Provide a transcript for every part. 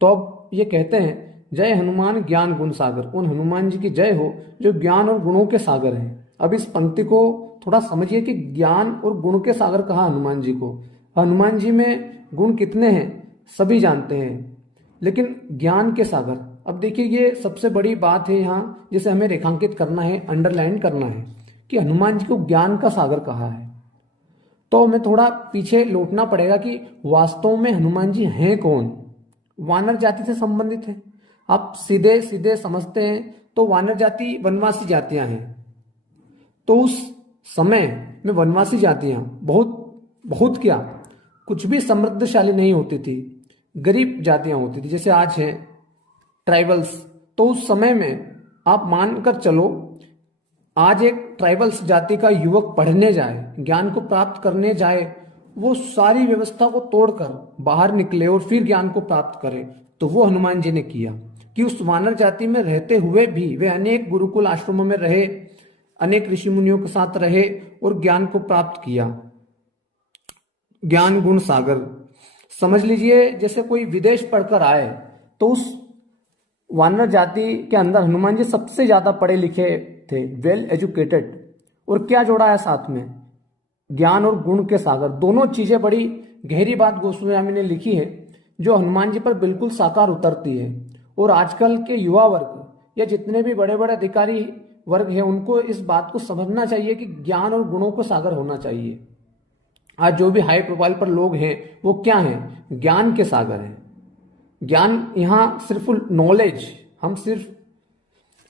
तो अब ये कहते हैं, जय हनुमान ज्ञान गुण सागर, उन हनुमान जी की जय हो जो ज्ञान और गुणों के सागर हैं। अब इस पंक्ति को थोड़ा समझिए कि ज्ञान और गुण के सागर कहा हनुमान जी को। हनुमान जी में गुण कितने हैं सभी जानते हैं, लेकिन ज्ञान के सागर, अब देखिए ये सबसे बड़ी बात है यहाँ जिसे हमें रेखांकित करना है, अंडरलाइन करना है कि हनुमान जी को ज्ञान का सागर कहा है। तो हमें थोड़ा पीछे लौटना पड़ेगा कि वास्तव में हनुमान जी हैं कौन। वानर जाति से संबंधित है। आप सीधे सीधे समझते हैं तो वानर जाति वनवासी जातियां हैं। तो उस समय में वनवासी जातियां बहुत बहुत क्या, कुछ भी समृद्धशाली नहीं होती थी, गरीब जातियां होती थी, जैसे आज है ट्राइबल्स। तो उस समय में आप मानकर चलो, आज एक ट्राइबल्स जाति का युवक पढ़ने जाए, ज्ञान को प्राप्त करने जाए, वो सारी व्यवस्था को तोड़कर बाहर निकले और फिर ज्ञान को प्राप्त करे, तो वो हनुमान जी ने किया कि उस वानर जाति में रहते हुए भी वे अनेक गुरुकुल आश्रमों में रहे, अनेक ऋषि मुनियों के साथ रहे और ज्ञान को प्राप्त किया। ज्ञान गुण सागर, समझ लीजिए जैसे कोई विदेश पढ़कर आए तो उस वानर जाति के अंदर हनुमान जी सबसे ज्यादा पढ़े लिखे थे, वेल एजुकेटेड। और क्या जोड़ा है साथ में, ज्ञान और गुण के सागर। दोनों चीजें बड़ी गहरी बात गोस्वामी ने लिखी है जो हनुमान जी पर बिल्कुल साकार उतरती है। और आजकल के युवा वर्ग या जितने भी बड़े बड़े अधिकारी वर्ग हैं उनको इस बात को समझना चाहिए कि ज्ञान और गुणों को सागर होना चाहिए। आज जो भी हाई प्रोफाइल पर लोग हैं वो क्या हैं, ज्ञान के सागर हैं। ज्ञान यहाँ सिर्फ नॉलेज,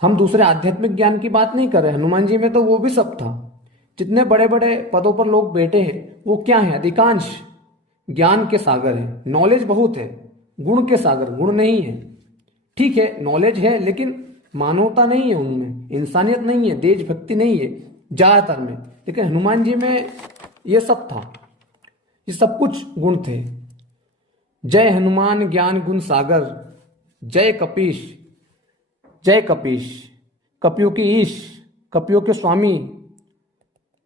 हम दूसरे आध्यात्मिक ज्ञान की बात नहीं कर रहे। हनुमान जी में तो वो भी सब था। जितने बड़े बड़े पदों पर लोग बैठे हैं वो क्या है, अधिकांश ज्ञान के सागर है। नॉलेज बहुत है, गुण के सागर गुण नहीं है। ठीक है, नॉलेज है लेकिन मानवता नहीं है, उनमें इंसानियत नहीं है, देशभक्ति नहीं है ज्यादातर में। लेकिन हनुमान जी में ये सब था, ये सब कुछ गुण थे। जय हनुमान ज्ञान गुण सागर, जय कपीश, जय कपीश, कपियों की ईश, कपियों के स्वामी।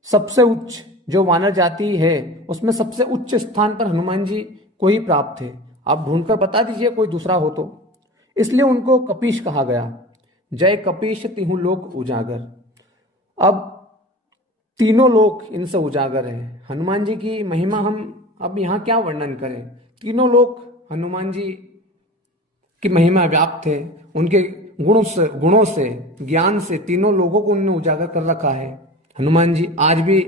सबसे उच्च जो वानर जाति है उसमें सबसे उच्च स्थान पर हनुमान जी को ही प्राप्त थे। आप ढूंढकर बता दीजिए कोई दूसरा हो तो। इसलिए उनको कपीश कहा गया। जय कपीश तिहु लोक उजागर। अब तीनों लोक इनसे उजागर है। हनुमान जी की महिमा हम अब यहाँ क्या वर्णन करें। तीनों लोक हनुमान जी की महिमा व्याप्त है। उनके गुणों से ज्ञान से तीनों लोगों को उन्होंने उजागर कर रखा है। हनुमान जी आज भी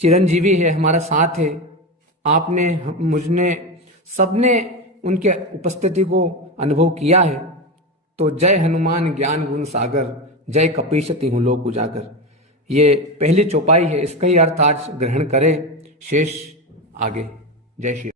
चिरंजीवी है, हमारा साथ है। आपने, मुझने, सबने उनके उपस्थिति को अनुभव किया है। तो जय हनुमान ज्ञान गुण सागर, जय कपीश तिहु लोक उजागर। ये पहली चौपाई है, इसका ही अर्थ आज ग्रहण करें, शेष आगे। जय श्री